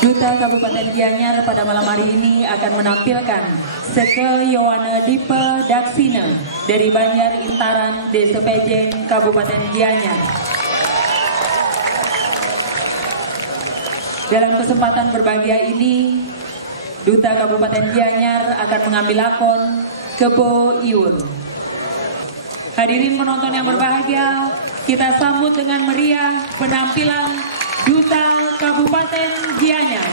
Duta Kabupaten Gianyar pada malam hari ini akan menampilkan Seke Yowana Dipe Daksina dari Banjar Intaran, Desa Pejeng, Kabupaten Gianyar. Dalam kesempatan berbahagia ini, Duta Kabupaten Gianyar akan mengambil lakon Kebo Iul. Hadirin penonton yang berbahagia, kita sambut dengan meriah penampilan Duta Kabupaten Gianyar.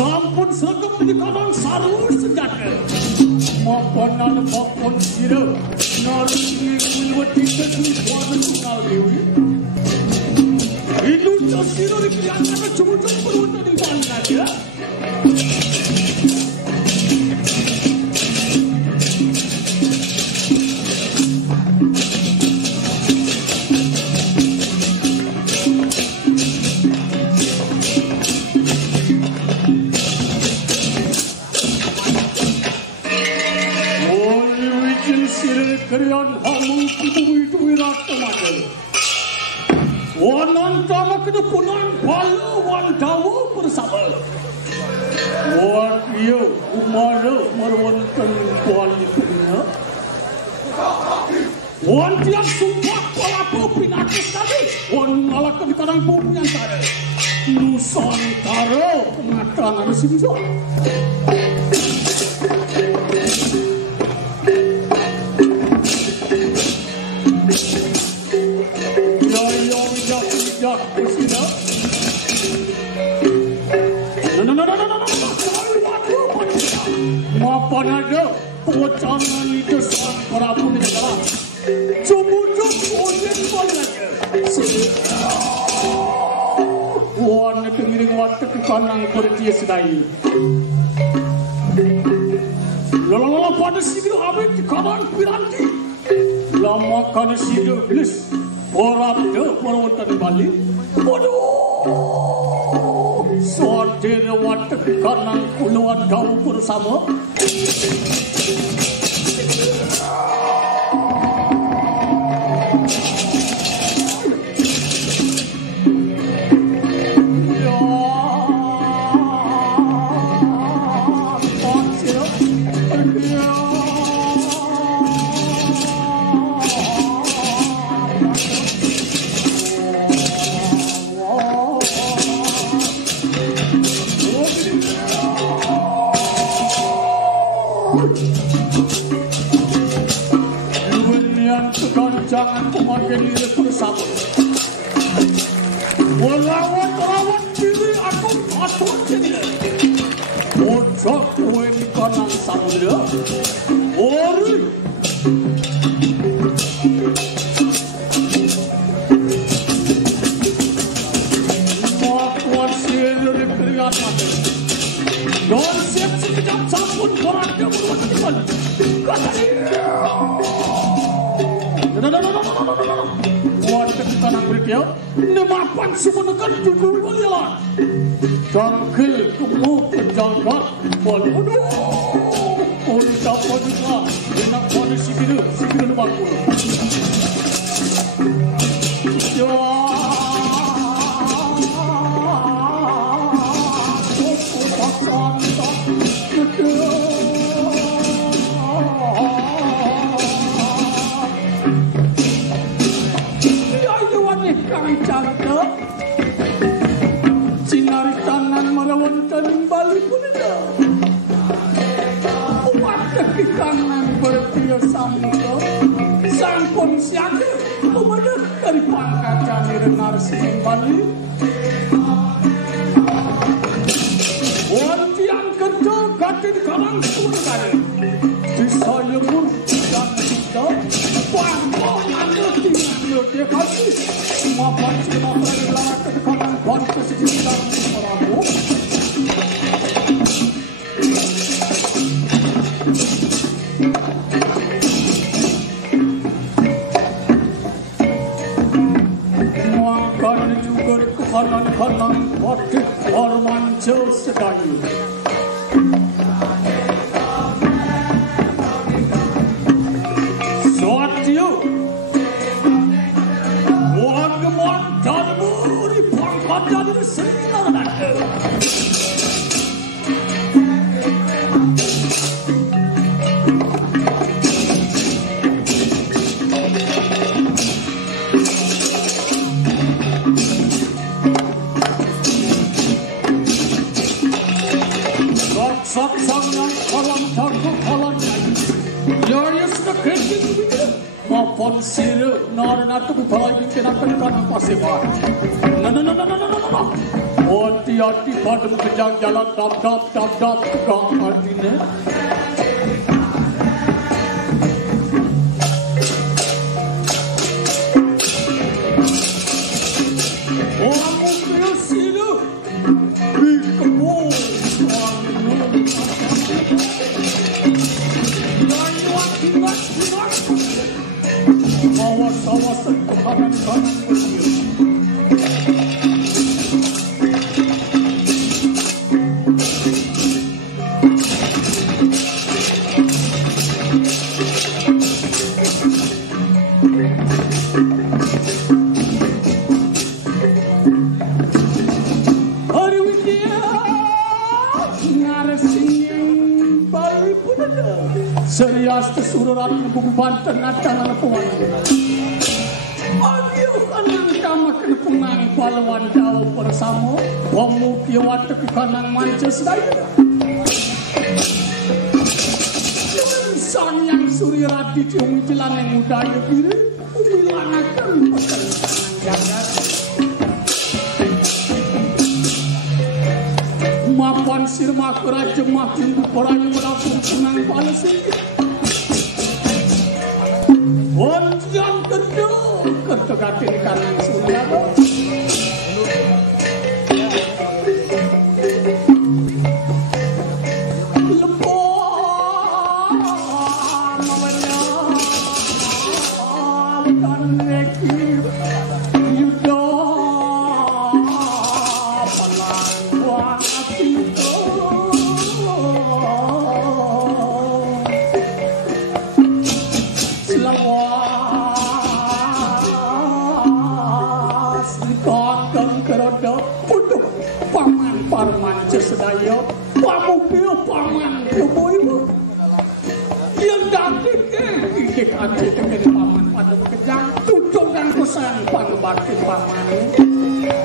Sampun segep di kadang saru senjata. Mapanan bapon sira. Naringi kulwati kesempatan siro dikelihatkan jumujung beruntung di bawah ya. Kerian hamu kudu rata madal. Wanan kama kedepunan balu wan dawu bersama. Wan iyo umara marwantan kuali punya. Wan tiap sumpah pelaku pinakis tadi. Wan malakan kadang punya tadi. Nusantara pengatakan ada simson. Mapan ada pocangan itu sang Prabu Negara. Cumujung ujen balanya. Wan dengiring waktu ke kanang bertia sedai. Lala pada sidu abid di kanan piranti. Lama kana sidu blis. Orang tu perwontan Bali. Waduh, sortir waktu kanan puluhan kau bersama. Jangan memakai diri bersama. Melawan diri aku atur diri. Ojok kue di kanan samudera. Ori. Matuan sihir diberikan mati. Dan siap sekejap sampun koraknya berwajib. Kata dia. Buat ketika nak berkiau, nemapan semenekan dulu balian. Jangkil kemu penjaga, waduh, orang siapa juga, enak pada sikiru lebaku. Ya, aku pasan tak betul. Sinari tangan merawankan Bali pun ada. Wadah di kanan bertia samudra. Sangkon siaga. Wadah dari pangkat janir narsi Bali. Wantian kerja gatin karang sungai. Bisa yemur dan kita. Pangkong anda tinggal dia kasih. Semua panci motor dilarang ke kanan bangku sekitar Prabu. Mengangkat juga ke kanan-kanan waktu Armanjo sedaya. Suatu jadi senior nanti. Sak-sangan kolam takut kolam lain. Ya sudah kritik begitu. Maupun siru nara-nara tu kalau ingin nak berkanang pasifat. No. Hati-hati pada mengejar jalan dap tukang artinya. Orang muslim Awas-awas sentuh kanan-kanan kecil. Serius kesururan Bung Banten acara tuan. Ayo kanang kama kepungan pahlawan kau bersama. Pemuki watak kanang mancis daya. Sang yang suri rati cium jalan yang udaya kiri. Umilanakan makan jagat. Mapan sirma keraja makin berperang melapun senang balas ini. Yang kedua, ketegatin kanan sudah.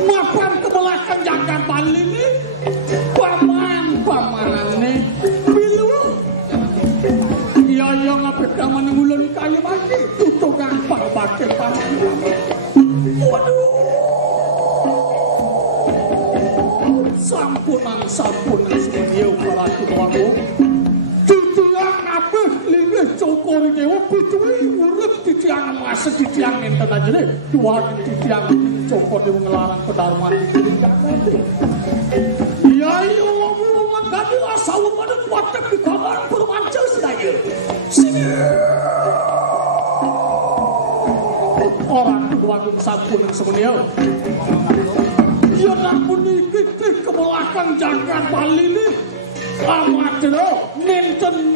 Mapan ke belakang jaga Bali ni paman ni pilu ya yang apa kaman ngulun kayu mati tutukan bakal paman. Waduh, sampunan semuanya para tuaku titiang apa linggih cokor dewa pitui urut titiang masa titiang enten aja deh dua titiang cokor dewa ngelarang pedarman ya iya ngomong gadi asal pada watak di kamar bermanca sedaya sini orang tuaku sampunan semuanya ya nak bunyi kita ke belakang jagat Bali ni amat lo nenten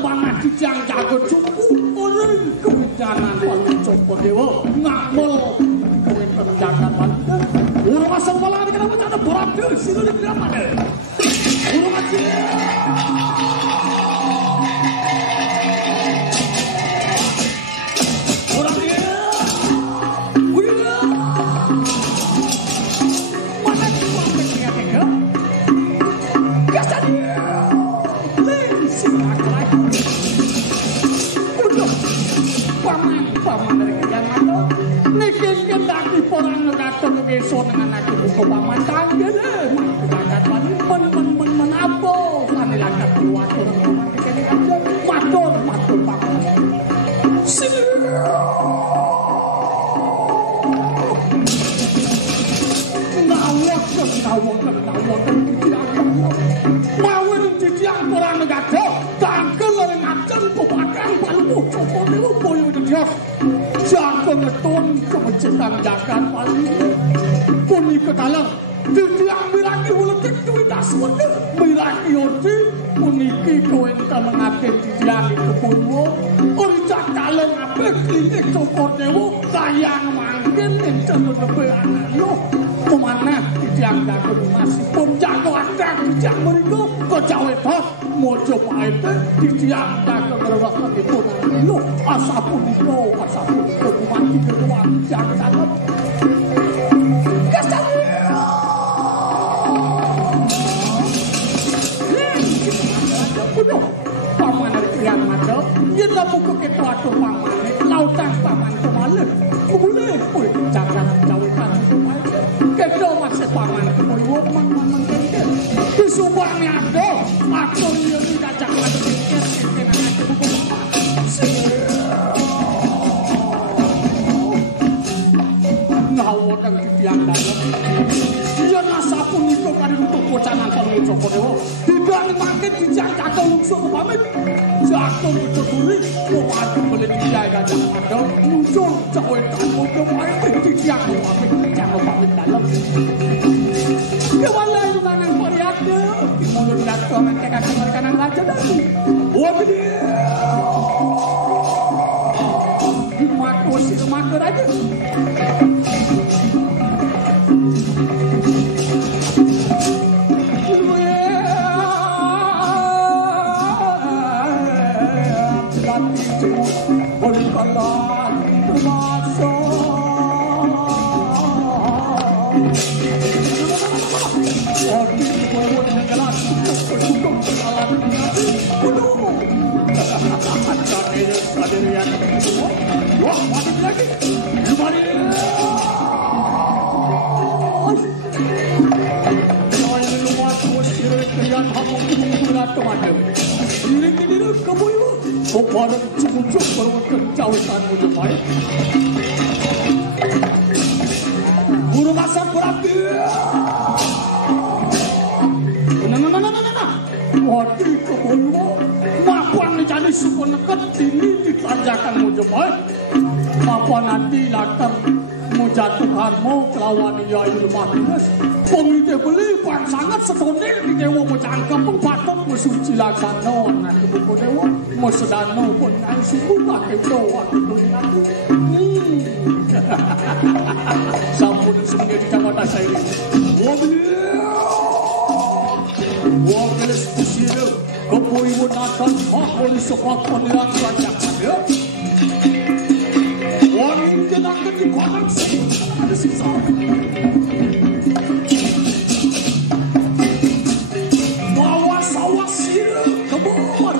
banget dijang jago cukup orang kewijanan Bali coba dewa ngakmel kewijanan jagat Bali urung asal Bali kenapa tak ada berat sini di berapa deh urung aja orang dia besok dengan aku buka paman tangga deh makan paman menapa kami langkah keluar orang kini aja matur paman sini nawak mau ditiang orang negara tangkel orang akan pemakan palu coba dulu boyo dia jangan ngetun kemencetang jakan paling puni ke dalam titiang miraki uletik tuitas wende miraki oti puniki kawenta mengaten titiang itu punwo oricak kaleng apek klinik cokor dewo kayang mangkin enten lebih anak yo kemana titiang dago masih pun jago atak titiang mereka kecawe tos mojo paete titiang dago berubah lagi pun yo asapun itu kumati kedua titiang dago paman yang ada dia tak buka ketua atur paman lautan paman kemana boleh pun jangan jauhkan kedua masih paman kemana man di subangnya ada atur yang tidak jangan pikir ngawur dan yang dalam Yen sapunika kali untuk bocanan Palung Joko Dewa. Digani makin dijang kakek lungsuh pamit. Jatuh diceguri, kemarin beli dia gajah ada muncul cewek kamu kemarin dijang pamit dalam. Kewala itu nanang periade, di mulut jatuh nanti kakek merekanan raja lagi. Wah gede. Makur aja. Barang cukup berwakil cawitan mujamai Guru masak berapi Wadi kebulu Mapuan dijani suku neket ini ditanjakan mujamai Apa nanti latar Mujatuh harmo kelawan iya ilmah dinas Pengide beli pan sangat setonil di dewa mujangkap Patok mesuci laksana anak ibu dewa Masedano pun yang suku pakai doa itu Sampun semuanya di Jakarta saya Wabelis di sini Kepo ibu natan Hakoli sepak penilang kerajaan ya Wangin jenangkan di kotak sini Ada sisa Bawa sawah sini Kebawah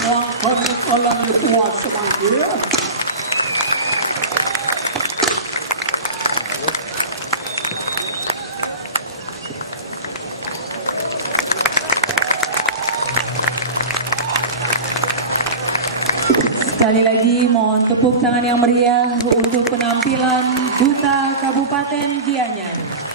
Langkahnya kalah kuat semakin. Sekali lagi mohon tepuk tangan yang meriah untuk penampilan Duta Kabupaten Gianyar.